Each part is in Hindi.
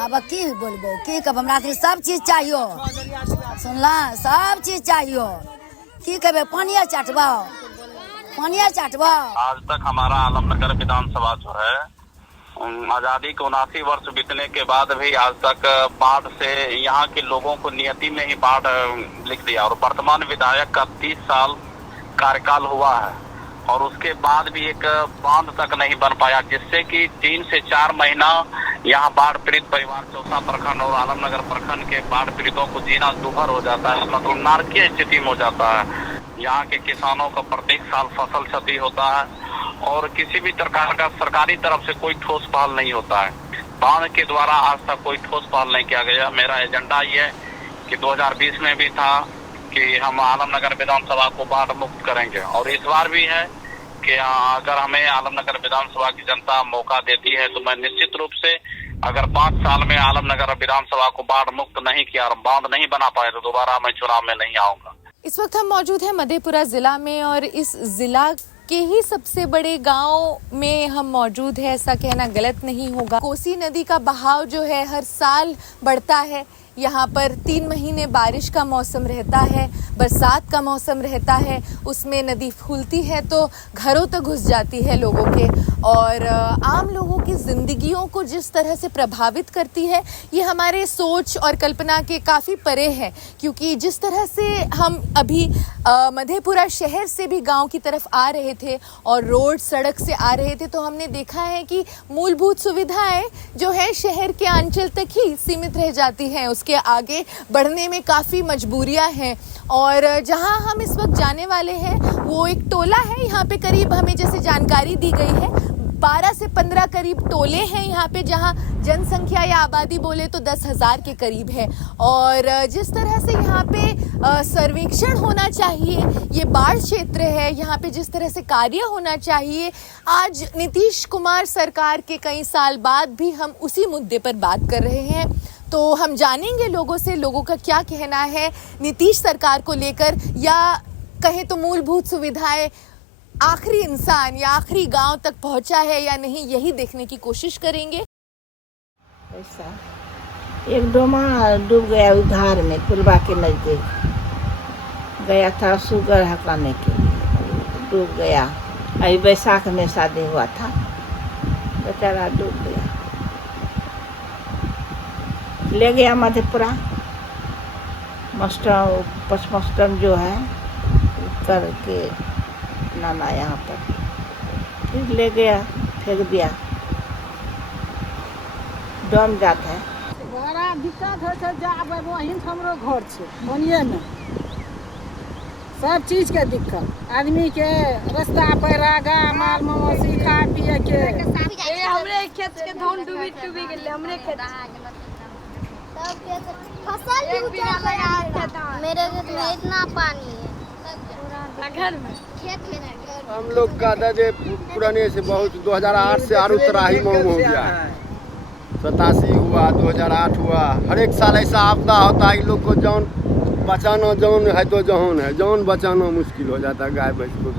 अब की बोलबो की कब हमरा के सब चीज चाहिए सुनला सब चीज चाहिए की कहबे पानिया चाटबो। आज तक हमारा आलमनगर विधानसभा जो है आजादी के 79 वर्ष बीतने के बाद भी आज तक बाढ़ से यहाँ के लोगों को नियति में ही बाढ़ लिख दिया और वर्तमान विधायक का 30 साल कार्यकाल हुआ है और उसके बाद भी एक बांध तक नहीं बन पाया, जिससे कि 3 से 4 महीना यहाँ बाढ़ पीड़ित परिवार चौसा प्रखंड और आलमनगर प्रखंड के बाढ़ पीड़ितों को जीना दुभर हो जाता है, मतलब नारकीय स्थिति में हो जाता है। यहाँ के किसानों का प्रत्येक साल फसल क्षति होता है और किसी भी प्रकार का सरकारी तरफ से कोई ठोस पहल नहीं होता है। बांध के द्वारा आज तक कोई ठोस पहल नहीं किया गया। मेरा एजेंडा ये है कि 2020 में भी था कि हम आलमनगर विधानसभा को बाढ़ मुक्त करेंगे और इस बार भी है कि अगर हमें आलमनगर विधानसभा की जनता मौका देती है तो मैं निश्चित रूप से अगर 5 साल में आलमनगर विधानसभा को बाढ़ मुक्त नहीं किया और बांध नहीं बना पाए तो दोबारा मैं चुनाव में नहीं आऊंगा। इस वक्त हम मौजूद हैं मधेपुरा जिला में और इस जिला के ही सबसे बड़े गांव में हम मौजूद हैं, ऐसा कहना गलत नहीं होगा। कोसी नदी का बहाव जो है हर साल बढ़ता है। यहाँ पर 3 महीने बारिश का मौसम रहता है, बरसात का मौसम रहता है, उसमें नदी फूलती है तो घरों तक घुस जाती है लोगों के और आम लोगों की ज़िंदगियों को जिस तरह से प्रभावित करती है ये हमारे सोच और कल्पना के काफ़ी परे है। क्योंकि जिस तरह से हम अभी मधेपुरा शहर से भी गांव की तरफ आ रहे थे और रोड सड़क से आ रहे थे तो हमने देखा है कि मूलभूत सुविधाएं जो है शहर के अंचल तक ही सीमित रह जाती हैं, उसके आगे बढ़ने में काफ़ी मजबूरियां हैं। और जहां हम इस वक्त जाने वाले हैं वो एक टोला है, यहाँ पे करीब हमें जैसे जानकारी दी गई है 12 से 15 करीब टोले हैं यहाँ पे, जहाँ जनसंख्या या आबादी बोले तो 10,000 के करीब है। और जिस तरह से यहाँ पे सर्वेक्षण होना चाहिए, ये बाढ़ क्षेत्र है, यहाँ पे जिस तरह से कार्य होना चाहिए, आज नीतीश कुमार सरकार के कई साल बाद भी हम उसी मुद्दे पर बात कर रहे हैं। तो हम जानेंगे लोगों से, लोगों का क्या कहना है नीतीश सरकार को लेकर, या कहें तो मूलभूत सुविधाएं आखिरी इंसान या आखिरी गांव तक पहुंचा है या नहीं, यही देखने की कोशिश करेंगे। ऐसा एक डोमा डूब गया उधार में, पुलवा के नजदीक गया था शुगर हटाने के लिए, डूब गया। अभी बैसाख में शादी हुआ था, बेचारा डूब गया, ले गया मधेपुरा मास्टर पोस्टमास्टर जो है करके नाना यहाँ पर, फिर ले गया फेंक दिया, डम जाता है। बड़ा दिक्कत हो जाए वहीं हमरो घर छे बनिए में सब चीज के दिक्कत, आदमी के रास्ता पैरा गा माल मवेशी खा पिए के हमरे खेत के धान डूबी गेले, हमरे खेत फसल भी उतर गया। मेरे खेत में इतना पानी है, घर में खेत में नहीं। हम लोग का दादे पुराने से बहुत 2008 से आरू तराही मौम हो गया, 87 हुआ, 2008 हुआ। हर एक साल ऐसा आपदा होता है कि लोग को जान बचाना, जान है तो जहान है, जान बचाना मुश्किल हो जाता है गाय भैंस को।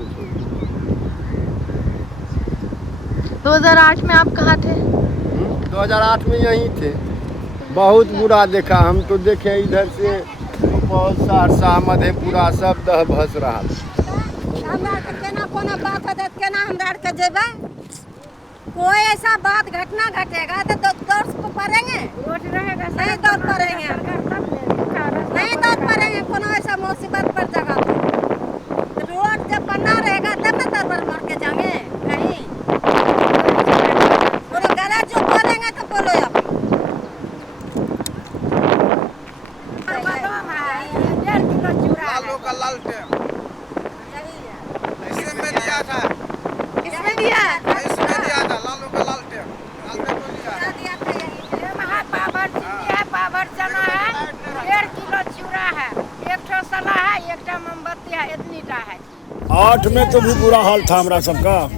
2008 में आप कहाँ थे? 2008 में यहीं थे। बहुत बुरा देखा, हम तो देखे इधर से बहुत सहरसा मधेपुरा सब दह भस रहा। हमरा के केना कोनो बात होते केना हमरा के जेबे, कोई ऐसा बात घटना घटेगा तो दौड़ पड़ेंगे, रोड रहेगा नहीं दौड़ पड़ेंगे, नहीं दौड़ पड़ेंगे। कोनो ऐसा मुसीबत पर जगह रोड जब बना रहेगा तब ना दौड़ मार के जाएंगे कहीं। कोनो गलत जो बोलेंगे तो बोलो आप। इसमें दिया था लालू का लालटेन पावर है, पावर चना है, 1.5 किलो चूड़ा है, 1 ठो सला है, 1 ठो मोमबत्ती है, इतनी टा है। 8 में तो भी बुरा हाल था हमारा सबका।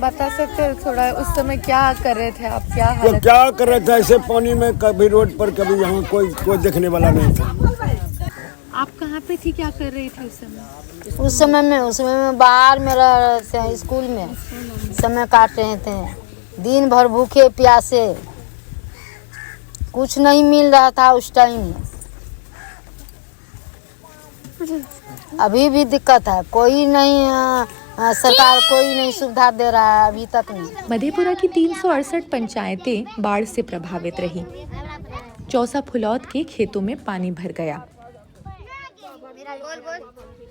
बता सकते हो थोड़ा उस समय क्या कर रहे थे आप, क्या तो हालत? क्या कर रहे थे ऐसे पानी में, कभी रोड पर कभी यहाँ, कोई देखने वाला नहीं था। आप कहाँ पे थी, क्या कर रही थी उस समय? उस समय में बाहर में रह रहे थे, स्कूल में समय काट रहे थे, दिन भर भूखे प्यासे कुछ नहीं मिल रहा था उस टाइम में। अभी भी दिक्कत है, कोई नहीं सरकार कोई नहीं सुविधा दे रहा है अभी तक नहीं। मधेपुरा की 368 पंचायतें बाढ़ से प्रभावित रही। चौसा फुलौद के खेतों में पानी भर गया।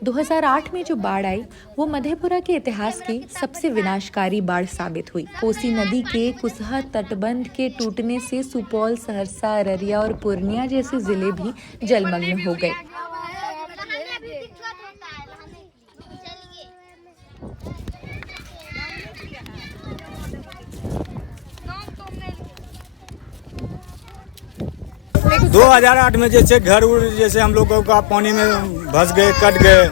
2008 में जो बाढ़ आई वो मधेपुरा के इतिहास की सबसे विनाशकारी बाढ़ साबित हुई। कोसी नदी के कुसहा तटबंध के टूटने से सुपौल, सहरसा, अररिया और पूर्णिया जैसे जिले भी जलमग्न हो गए। दो 2008 में जैसे घर जैसे हम लोगों का पानी में धंस गए, कट गए,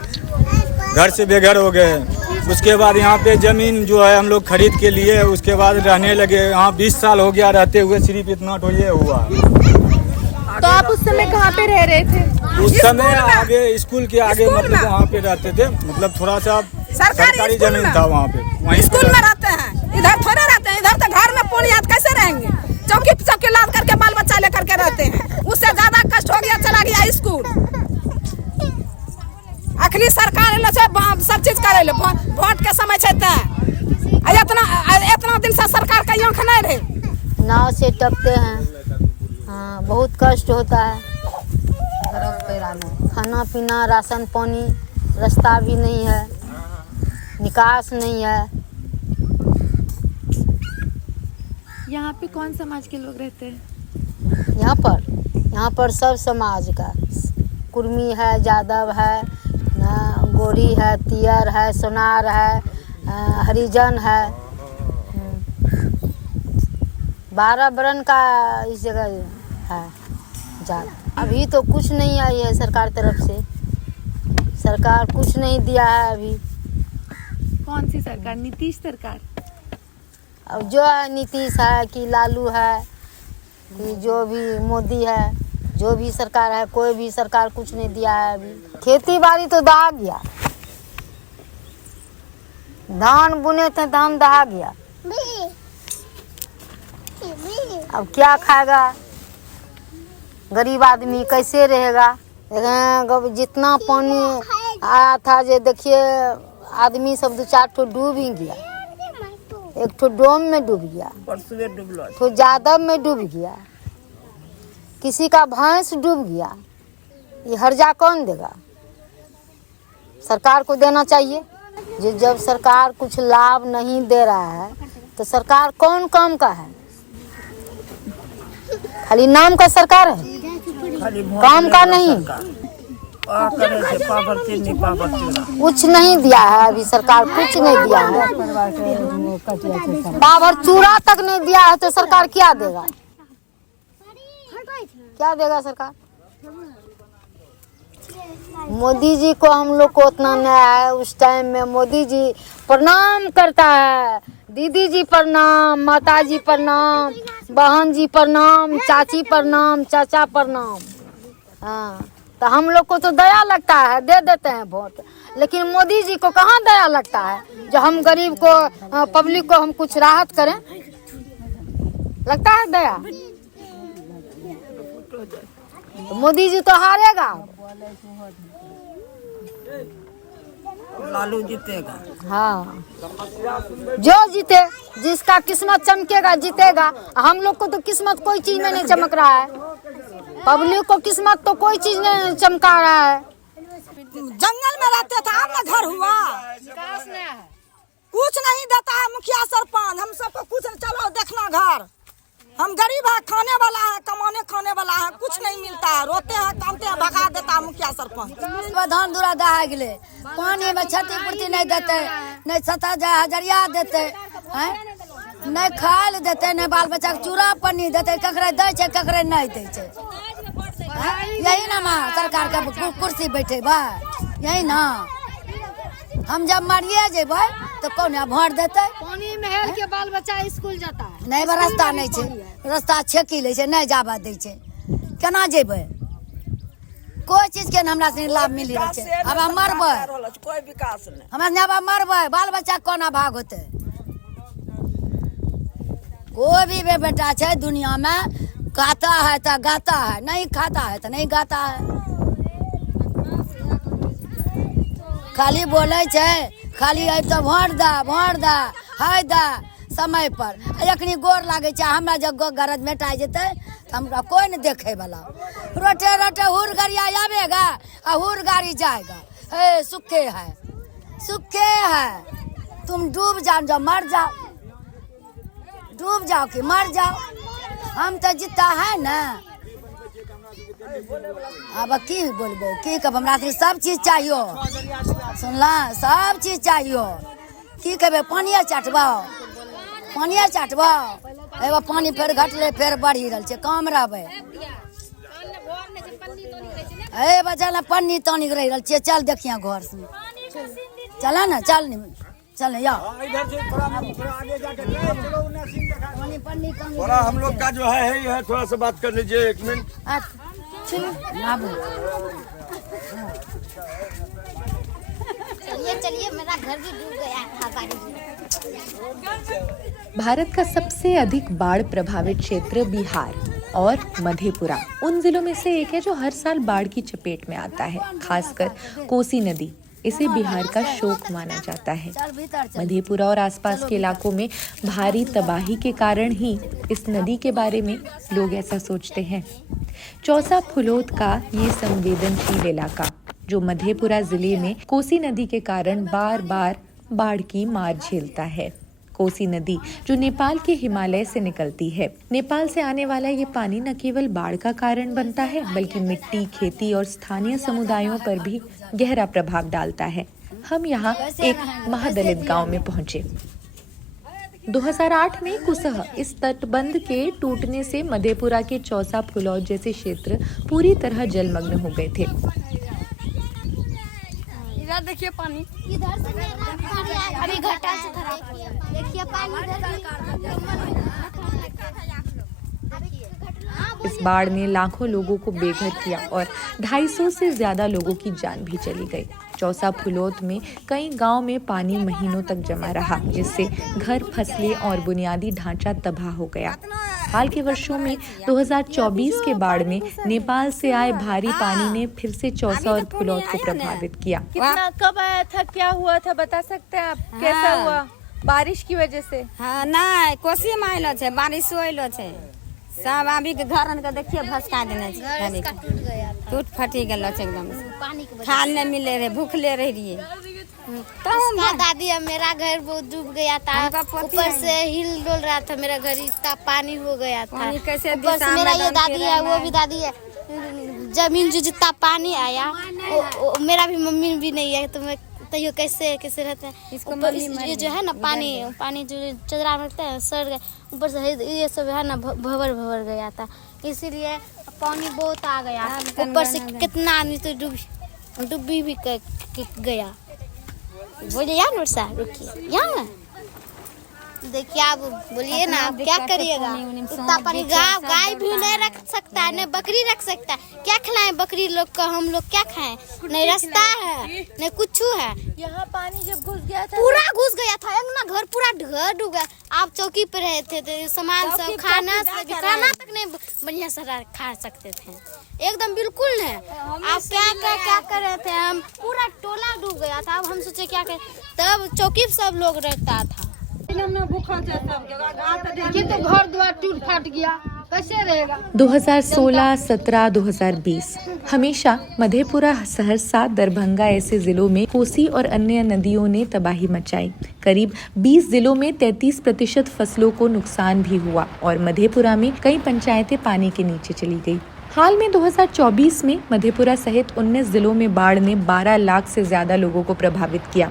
घर से बेघर हो गए। उसके बाद यहाँ पे जमीन जो है हम लोग खरीद के लिए, उसके बाद रहने लगे। यहाँ 20 साल हो गया रहते हुए, सिर्फ इतना तो ये हुआ। तो आप उस समय कहाँ पे रह रहे थे? उस समय आगे स्कूल के आगे मतलब वहाँ पे रहते थे, मतलब थोड़ा सा सरकारी जमीन था वहाँ पे। वहीं स्कूल में रहते हैं, इधर थोड़े रहते हैं। इधर तो घर में पानी आज कैसे रहेंगे? चौकी लाद करके बाल बच्चा लेकर के रहते हैं। उससे ज्यादा कष्ट हो गया, चला गया स्कूल। आखिरी सरकार सब चीज करे ले, वोट के समय इतना दिन से सरकार का आंख नहीं रहे। नाव से टपते हैं, हाँ बहुत कष्ट होता है। खाना पीना, राशन पानी, रास्ता भी नहीं है, निकास नहीं है। यहाँ पे कौन समाज के लोग रहते हैं? यहाँ पर सब समाज का, कुर्मी है, यादव है, गोरी है, तियर है, सोनार है, हरिजन है। 12 वर्ण का इस जगह है जात। अभी तो कुछ नहीं आई है सरकार तरफ से, सरकार कुछ नहीं दिया है अभी। कौन सी सरकार? नीतीश सरकार? अब जो है नीतीश है कि लालू है कि जो भी मोदी है, जो भी सरकार है, कोई भी सरकार कुछ नहीं दिया है अभी। खेती बाड़ी तो दहा गया, धान बुने थे, धान दहा गया। अब क्या खाएगा गरीब आदमी, कैसे रहेगा? जितना पानी आया था, जो देखिए आदमी सब 2-4 ठो डूब ही गया। एक ठो डोम में डूब गया, तो जादव में डूब गया, किसी का भैंस डूब गया। ये हर्जा कौन देगा? सरकार को देना चाहिए। जब सरकार कुछ लाभ नहीं दे रहा है तो सरकार कौन काम का है? खाली नाम का सरकार है, काम का नहीं। कुछ नहीं दिया है अभी सरकार, कुछ नहीं दिया है। पावर चूड़ा तक नहीं दिया है तो सरकार क्या देगा? क्या देगा सरकार? मोदी जी को हम लोग को उतना नहीं है। उस टाइम में मोदी जी प्रणाम करता है, दीदी जी प्रणाम, माता जी प्रणाम, बहन जी प्रणाम, चाची प्रणाम, चाचा प्रणाम। हाँ, तो हम लोग को तो दया लगता है, दे देते हैं वोट। लेकिन मोदी जी को कहाँ दया लगता है? जो हम गरीब को, पब्लिक को हम कुछ राहत करें, लगता है दया? तो मोदी जी तो हारेगा, लालू जीतेगा। हाँ, जो जीते, जिसका किस्मत चमकेगा जीतेगा। हम लोग को तो किस्मत कोई चीज में नहीं चमक रहा है, पब्लिक को किस्मत तो कोई चीज नहीं चमका रहा है। जंगल में रहते थे, अब ना घर हुआ। कुछ नहीं देता है मुखिया सरपंच, हम सबको कुछ नहीं। चलो देखना घर, हम गरीब है, खाने वाला है, कमाने खाने वाला है, कुछ नहीं मिलता है। रोते हैं, कामते हैं, भगा देता है मुखिया सरपंच। धान दूरा दहा गए, पानी में क्षतिपूर्ति नहीं देते, नहीं 70,000 देते, नहीं खाय ले देते, नहीं बाल बच्चा के चूड़ा पन्नी देते। ककरे दे छे, ककरे नहीं दे छे। यही ना माँ सरकार का कुर्सी बैठे बा, यही ना। हम जब मरिए जेबै तो कौन वोट देते? पानी में हेल के बाल बच्चा स्कूल जाता है। नहीं, रास्ता नहीं छे, रास्ता छेकी ले छे, नहीं जाबा दे छे, केना जेबै? कोई चीज के हमरा से लाभ मिली रहे छे। अब हम मरबै, कोई विकास नहीं। हमरा अब मरबै, बाल बच्चा कोना भाग होते? कोई भी बेटा छे दुनिया में, खाता है तो गाता है, नहीं खाता है तो नहीं गाता है। खाली बोले छे, खाली है तो भोट दा है दा समय पर। एखनी गोर लागे छे, हमरा जब गरज मेटा जेते तो हमरा कोई नहीं देखे वाला। रोटे रोटे हुर गाड़ी आवेगा और हुर गाड़ी जाएगा। हे सुखे है, तुम डूब जाओ मर जाओ, डूब जाओ कि मर जाओ, हम तो जीता है ना। अब की बोलबो, की कब हमरा सब चीज चाहिए, सुनला, सब चीज चाहिए। की कहबे, पानिया चाटबो, एगो पानी फेर घटले फेर बढ़ी रहल छै, काम रहबे। ए बच्चा ना पन्नी तानी रह रहल छै, चल देखिया घर से, चला ना, चल या थोड़ा हम लोग का जो है थोड़ा सा बात कर लीजिए, 1 मिनट। चलिए मेरा घर भी डूब गया था बारिश में। भारत का सबसे अधिक बाढ़ प्रभावित क्षेत्र बिहार और मधेपुरा उन जिलों में से एक है जो हर साल बाढ़ की चपेट में आता है। खासकर कोसी नदी इसे बिहार का शोक माना जाता है। मधेपुरा और आसपास के इलाकों में भारी तबाही के कारण ही इस नदी के बारे में लोग ऐसा सोचते हैं। चौसा फुलोद का ये संवेदनशील इलाका जो मधेपुरा जिले में कोसी नदी के कारण बार बार बाढ़ की मार झेलता है। कोसी नदी जो नेपाल के हिमालय से निकलती है, नेपाल से आने वाला ये पानी न केवल बाढ़ का कारण बनता है बल्कि मिट्टी, खेती और स्थानीय समुदायों पर भी गहरा प्रभाव डालता है। हम यहाँ एक महादलित गांव में पहुंचे। 2008 में कुसह इस तटबंध के टूटने से मधेपुरा के चौसा फुलौद जैसे क्षेत्र पूरी तरह जलमग्न हो गए थे। इधर देखिए पानी, इधर से अभी घटा से देखिए पानी इस बाढ़ ने लाखों लोगों को बेघर किया और 250 से ज्यादा लोगों की जान भी चली गई। चौसा फुलोद में कई गांव में पानी महीनों तक जमा रहा, जिससे घर, फसलें और बुनियादी ढांचा तबाह हो गया। हाल के वर्षों में 2024 के बाढ़ में नेपाल से आए भारी पानी ने फिर से चौसा और फुलोद को प्रभावित किया। कितना कब आया था, क्या हुआ था, बता सकते हैं आप? कैसा हुआ बारिश की वजह से? हाँ नहीं, कोसी में आइलो छे, बारिश होइलो छे, सब अभी के घर के देखिए भसका देने छे, टूट फटी गेलो छे एकदम से। खाल नहीं मिले रहे, भूखले रह रही। उसका दादी मेरा घर बहुत डूब गया था, ऊपर से हिल डोल रहा था मेरा घर, इतना पानी हो गया था। ऊपर से मेरा ये दादी है, वो भी दादी है, जमीन जो जितना पानी आया मेरा भी मम्मी भी नहीं है, तो मैं तैयो कैसे रहते हैं। ये जो है ना पानी जो चदरा में रहता है सड़ गया, ऊपर से ये सब है ना भवर गया था, इसीलिए पानी बहुत आ गया। ऊपर से कितना आदमी तो डूबी भी गया। बोलिए यार नोटसा, रुकिए यहाँ देखिए, आप बोलिए ना, आप क्या करिएगा? इतना पानी, गाय भी नहीं रख सकता है, नहीं बकरी रख सकता है, क्या खिलाएं बकरी लोग को? हम लोग क्या खाएं? नहीं रास्ता है, नहीं कुछ है। यहाँ पानी जब घुस गया था, पूरा घुस गया था, एक घर पूरा घर डूब गया। आप चौकी पे रहे थे तो सामान सब खाना तक नहीं बढ़िया से खा सकते थे, एकदम बिल्कुल नहीं। आप क्या कर रहे थे? हम पूरा टोला डूब गया था। अब हम सोचे क्या करें, तब चौकी पे सब लोग रहता था। देखिए तो घर द्वार टूट फाट गया, कैसे रहेगा? 2016, 17, 2020 हमेशा मधेपुरा, सहरसा, दरभंगा ऐसे जिलों में कोसी और अन्य नदियों ने तबाही मचाई। करीब 20 जिलों में 33% फसलों को नुकसान भी हुआ और मधेपुरा में कई पंचायतें पानी के नीचे चली गई। हाल में 2024 में मधेपुरा सहित 19 जिलों में बाढ़ ने 12 लाख से ज्यादा लोगों को प्रभावित किया।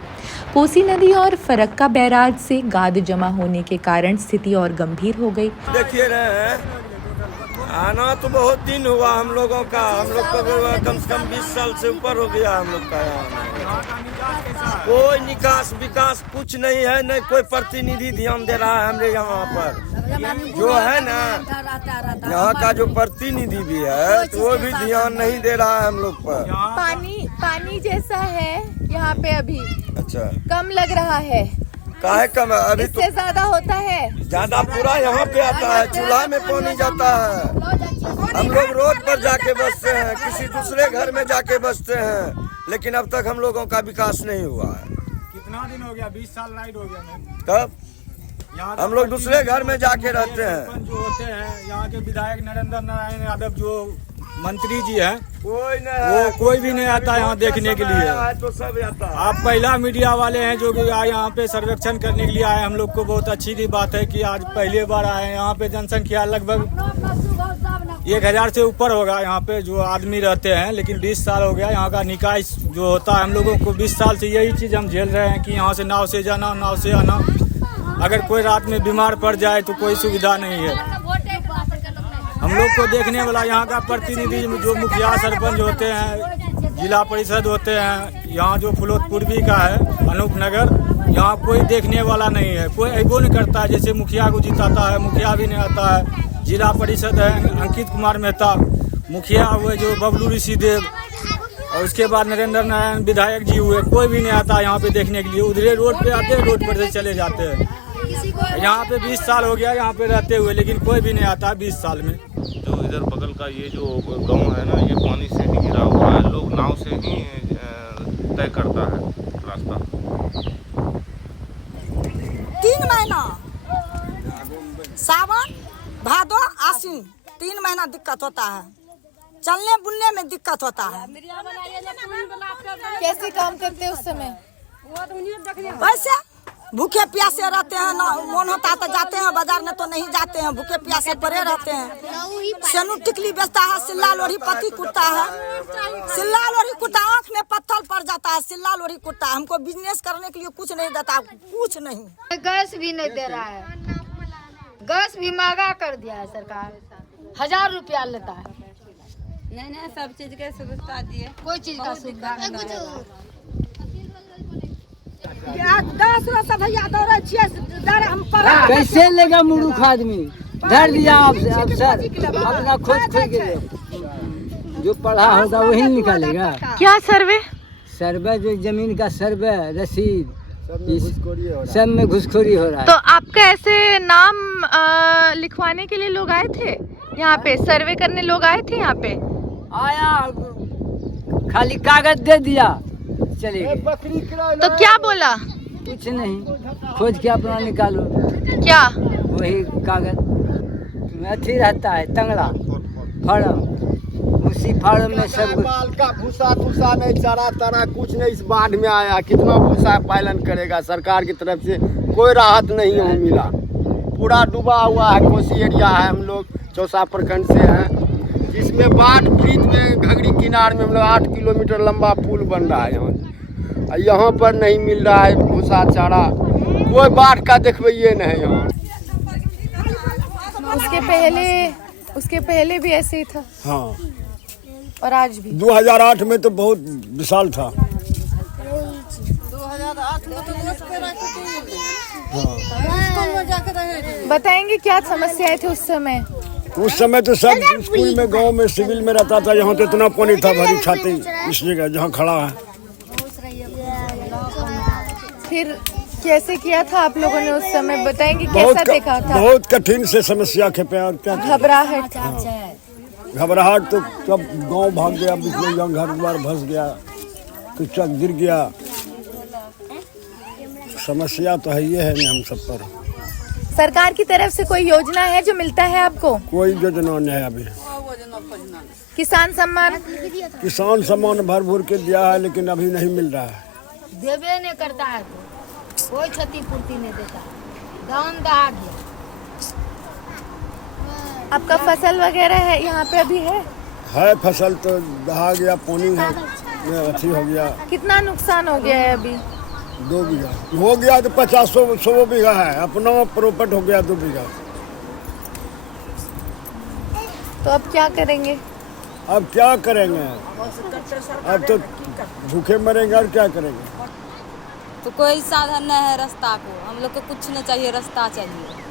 कोसी नदी और फरक्का बैराज से गाद जमा होने के कारण स्थिति और गंभीर हो गई। देखिए रहे, आना तो बहुत दिन हुआ हम लोगों का, हम लोग का कम से कम 20 साल से ऊपर हो गया हम लोग का यहाँ। कोई निकास विकास कुछ नहीं है, नहीं कोई प्रतिनिधि ध्यान दे रहा है हमरे यहाँ पर। जो है ना यहाँ का जो प्रतिनिधि भी है तो वो भी ध्यान नहीं दे रहा है हम लोग पर। पानी जैसा है यहाँ पे अभी, अच्छा कम लग रहा है, काहे कम है अभी तो इससे ज्यादा होता है। ज्यादा पूरा यहाँ पे आता है, चूल्हा में पानी जाता है। हम लोग रोड पर जाके बसते हैं, किसी दूसरे घर में जाके बसते हैं, लेकिन अब तक हम लोगों का विकास नहीं हुआ है। कितना दिन हो गया? 20 साल राइड हो गया मैम। कब हम लोग दूसरे घर में जाके रहते हैं। जो होते हैं यहाँ के विधायक नरेंद्र नारायण यादव जो मंत्री जी हैं, वो कोई भी नहीं आता यहाँ देखने के लिए। तो सब आता है। आप पहला मीडिया वाले हैं जो कि आए यहाँ पे सर्वेक्षण करने के लिए आए। हम लोग को बहुत अच्छी की बात है कि आज पहली बार आए। यहाँ पे जनसंख्या लगभग 1000 से ऊपर होगा यहाँ पे जो आदमी रहते हैं, लेकिन 20 साल हो गया यहाँ का निकाय जो होता है। हम लोगों को 20 साल से यही चीज़ हम झेल रहे हैं कि यहाँ से नाव से जाना, नाव से आना। अगर कोई रात में बीमार पड़ जाए तो कोई सुविधा नहीं है। हम लोग को देखने वाला यहाँ का प्रतिनिधि जो मुखिया सरपंच होते हैं, जिला परिषद होते हैं, यहाँ जो फुलोद पूर्वी का है अनूप नगर, यहाँ कोई देखने वाला नहीं है। कोई अबो नहीं करता है। जैसे मुखिया को जिताता है, मुखिया भी नहीं आता है। जिला परिषद है अंकित कुमार मेहता, मुखिया हुए जो बबलू ऋषि देव, और उसके बाद नरेंद्र नारायण विधायक जी हुए, कोई भी नहीं आता यहाँ पे देखने के लिए। उधरे रोड पे आते हैं, रोड पर से चले जाते हैं। यहाँ पे 20 साल हो गया यहाँ पे रहते हुए, लेकिन कोई भी नहीं आता 20 साल में। जो इधर बगल का ये जो गांव है ना, ये पानी से ही घिरा हुआ है। लोग नाव से ही तय करता है रास्ता। 3 महीना सावन भादो आसीन 3 महीना दिक्कत होता है। चलने बुलने में दिक्कत होता है। कैसे काम करते हैं उस समय? वैसे भूखे प्यासे रहते हैं ना, मन होता है तो जाते हैं बाजार में, तो नहीं जाते हैं, भूखे प्यासे पड़े रहते हैं। सेनू टिकली बेचता है, सिल्ला लोरी पति कुटता है, सिल्ला लोरी कुटा, आँख में पत्थर पड़ जाता है, सिल्ला लोरी कुटता है। हमको बिजनेस करने के लिए कुछ नहीं देता, कुछ नहीं। गैस भी नहीं दे रहा है, गैस भी महंगा कर दिया है सरकार। 1000 रुपया लेता है। नहीं सब चीज के सुविधा दिए, कोई चीज का सुविधा नहीं है। 10 रोज से भैया दौड़े छियै, हम कैसे लेगा मूर्ख आदमी? धर दिया अफसर अपना खोज के जो पढ़ा होगा वही निकालेगा। क्या सर्वे? सर्वे जो जमीन का सर्वे रसीद सब में घुसखोरी हो रहा है। तो आपका ऐसे नाम लिखवाने के लिए लोग आए थे यहाँ पे, सर्वे करने लोग आए थे यहाँ पे? आया खाली कागज दे दिया चले गए। तो क्या बोला? कुछ नहीं, खोज के अपना निकालो। क्या? वही कागज अथी रहता है तंगड़ा फार्म, उसी फार्म में सब माल का भूसा तूसा नहीं, चारा तारा कुछ नहीं। इस बाढ़ में आया कितना भूसा पालन करेगा? सरकार की तरफ से कोई राहत नहीं हो मिला। पूरा डूबा हुआ है। कोसी एरिया है, हम लोग चौसा प्रखंड से हैं, जिसमें बाढ़ पीड़ित में घगड़ी किनार में हम लोग 8 किलोमीटर लंबा पुल बन रहा है। यहाँ पर नहीं मिल रहा है भूसा चारा, कोई बाढ़ का देखिए नहीं। यहाँ उसके पहले भी ऐसे ही था। हाँ, और आज भी 2008 में तो बहुत विशाल था। बताएंगे क्या समस्याएं थी उस समय? उस समय तो सब स्कूल में, गांव में, सिविल में रहता था। यहाँ तो इतना पानी था भरी छाती इस जगह जहाँ खड़ा है। फिर कैसे किया था आप लोगों ने उस समय? बताएंगे कैसा देखा था? बहुत कठिन से समस्या खेपे और क्या घबराहट। घबराहट तो सब गांव भाग गया, बीच में घर द्वार भस गया, कुछ गिर गया। समस्या तो है ये है नहीं हम सब पर। सरकार की तरफ से कोई योजना है जो मिलता है आपको? कोई योजना नहीं है अभी। किसान सम्मान भर भूर के दिया है, लेकिन अभी नहीं मिल रहा है। देवे नहीं करता है, तो कोई क्षतिपूर्ति नहीं देता, दान दहाड़ दिया। आपका फसल वगैरह है यहाँ पे अभी है फसल तो दहा गया, पानी है अथी हो गया। कितना नुकसान हो गया है अभी? 2 बीघा हो गया, तो 50-100 बीघा है अपना प्रॉपर्ट हो गया 2 बीघा। तो अब क्या करेंगे? अब क्या करेंगे? अब तो भूखे मरेंगे और क्या करेंगे? तो कोई साधन नहीं है रास्ता को, हम लोग को कुछ नहीं चाहिए, रास्ता चाहिए।